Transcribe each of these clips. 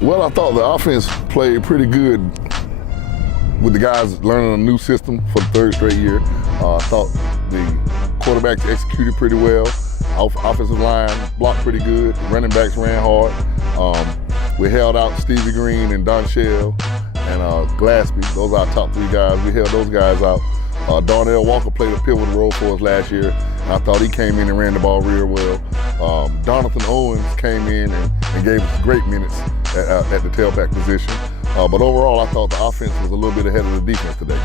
Well, I thought the offense played pretty good with the guys learning a new system for the third straight year. I thought the quarterbacks executed pretty well. Offensive line blocked pretty good. Running backs ran hard. We held out Stevie Green and Donchell and Glaspie. Those are our top three guys. We held those guys out. Darnell Walker played a pivotal role for us last year. And I thought he came in and ran the ball real well. Donathan Owens came in and gave us great minutes at the tailback position. But overall, I thought the offense was a little bit ahead of the defense today.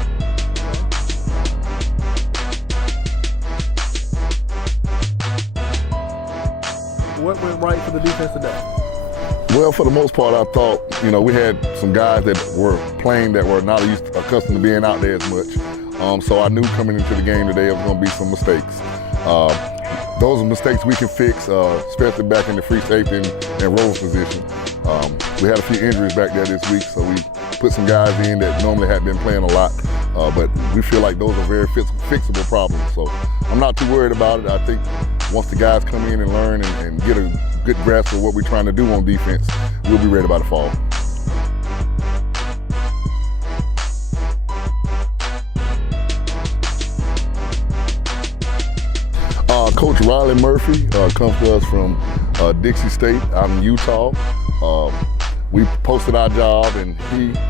What went right for the defense today? Well, for the most part, I thought, we had some guys that were playing that were not accustomed to being out there as much. So I knew coming into the game today there was going to be some mistakes. Those are mistakes we can fix, especially back in the free safety and roll position. We had a few injuries back there this week, so we put some guys in that normally hadn't been playing a lot. But we feel like those are very fixable problems. So I'm not too worried about it. I think once the guys come in and learn and get a good grasp of what we're trying to do on defense, we'll be ready by the fall. Coach Riley Murphy comes to us from Dixie State out in Utah. We posted our job and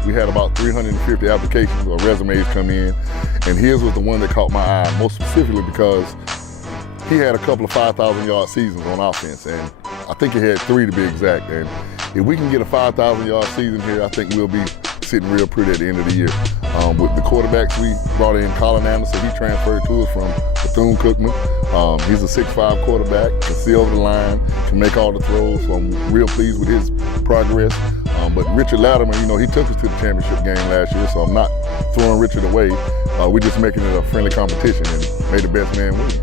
we had about 350 applications or resumes come in, and his was the one that caught my eye, most specifically because he had a couple of 5,000-yard seasons on offense, and I think he had 3 to be exact. And if we can get a 5,000-yard season here, I think we'll be sitting real pretty at the end of the year. With the quarterbacks, we brought in Colin Anderson. He transferred to us from Bethune-Cookman. He's a 6'5" quarterback, can see over the line, can make all the throws, so I'm real pleased with his progress. But Richard Latimer, he took us to the championship game last year, so I'm not throwing Richard away. We're just making it a friendly competition and may the best man win.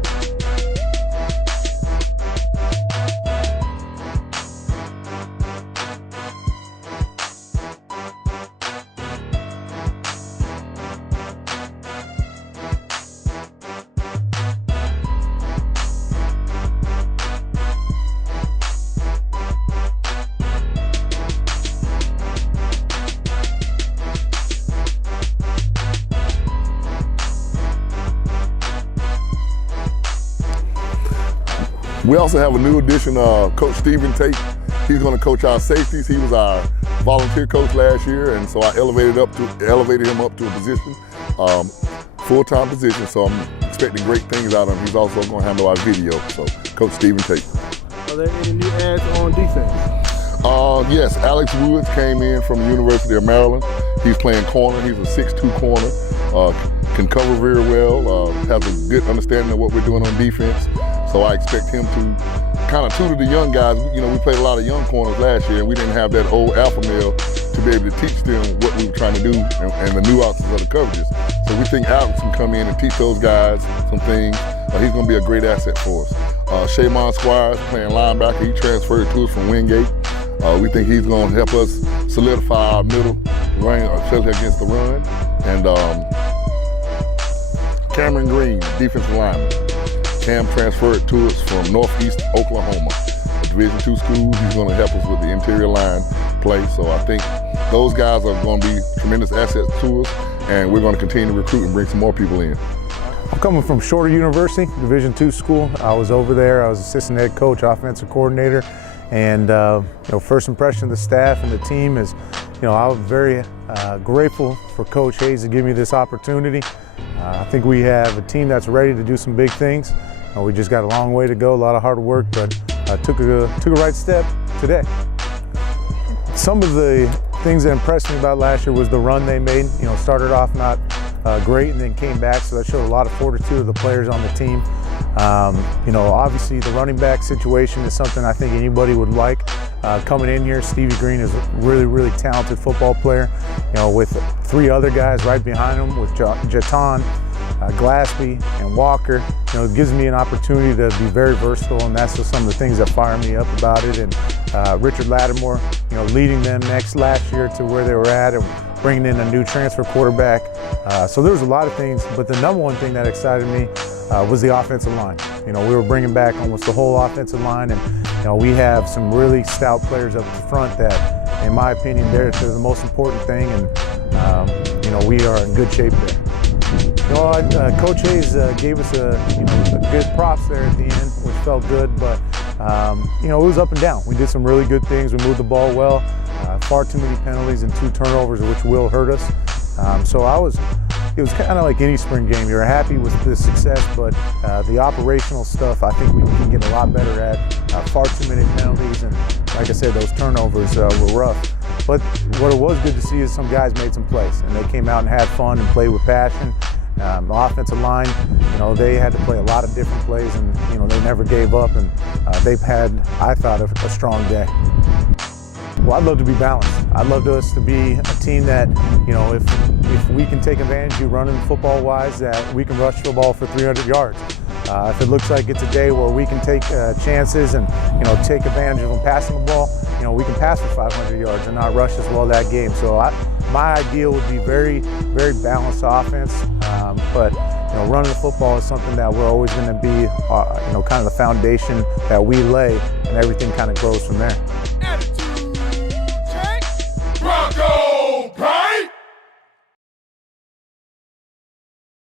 We also have a new addition, Coach Stephen Tate. He's going to coach our safeties. He was our volunteer coach last year, and so I elevated him up to a position, full-time position. So I'm expecting great things out of him. He's also going to handle our video. So Coach Stephen Tate. Are there any new adds on defense? Yes, Alex Woods came in from the University of Maryland. He's playing corner. He's a 6'2" corner. Can cover very well. Has a good understanding of what we're doing on defense. So I expect him to kind of tutor the young guys. We played a lot of young corners last year, and we didn't have that old alpha male to be able to teach them what we were trying to do and the nuances of the coverages. So we think Alex can come in and teach those guys some things. He's going to be a great asset for us. Shaymon Squires playing linebacker. He transferred to us from Wingate. We think he's going to help us solidify our middle run, especially against the run. And Cameron Green, defensive lineman. Cam transferred to us from Northeast Oklahoma, a Division II school. He's going to help us with the interior line play. So I think those guys are going to be tremendous assets to us, and we're going to continue to recruit and bring some more people in. I'm coming from Shorter University, Division II school. I was over there. I was assistant head coach, offensive coordinator, and first impression of the staff and the team is, I was very grateful for Coach Hayes to give me this opportunity. I think we have a team that's ready to do some big things. We just got a long way to go, a lot of hard work, but took a right step today. Some of the things that impressed me about last year was the run they made. Started off not great and then came back, so that showed a lot of fortitude of the players on the team. Obviously the running back situation is something I think anybody would like. Coming in here, Stevie Green is a really, really talented football player, with 3 other guys right behind him with Jatan, Glaspie, and Walker. It gives me an opportunity to be very versatile, and that's just some of the things that fire me up about it. And Richard Lattimore, leading them last year to where they were at and bringing in a new transfer quarterback. So there was a lot of things, but the number one thing that excited me was the offensive line. We were bringing back almost the whole offensive line, and we have some really stout players up front that in my opinion, they're the most important thing, and we are in good shape there. Coach Hayes gave us a good props there at the end, which felt good, but it was up and down. We did some really good things. We moved the ball well, far too many penalties and 2 turnovers, which will hurt us. It was kind of like any spring game. You're happy with the success, but the operational stuff I think we can get a lot better at. Far too many penalties, and like I said, those turnovers were rough. But what it was good to see is some guys made some plays, and they came out and had fun and played with passion. The offensive line, they had to play a lot of different plays, and they never gave up, and they've had, I thought, a strong day. Well, I'd love to be balanced. I'd love us to be a team that, if we can take advantage of running football-wise, that we can rush the ball for 300 yards. If it looks like it's a day where we can take chances and, take advantage of them passing the ball, we can pass for 500 yards and not rush as well that game. So my ideal would be very, very balanced offense, but running the football is something that we're always going to be, kind of the foundation that we lay, and everything kind of grows from there.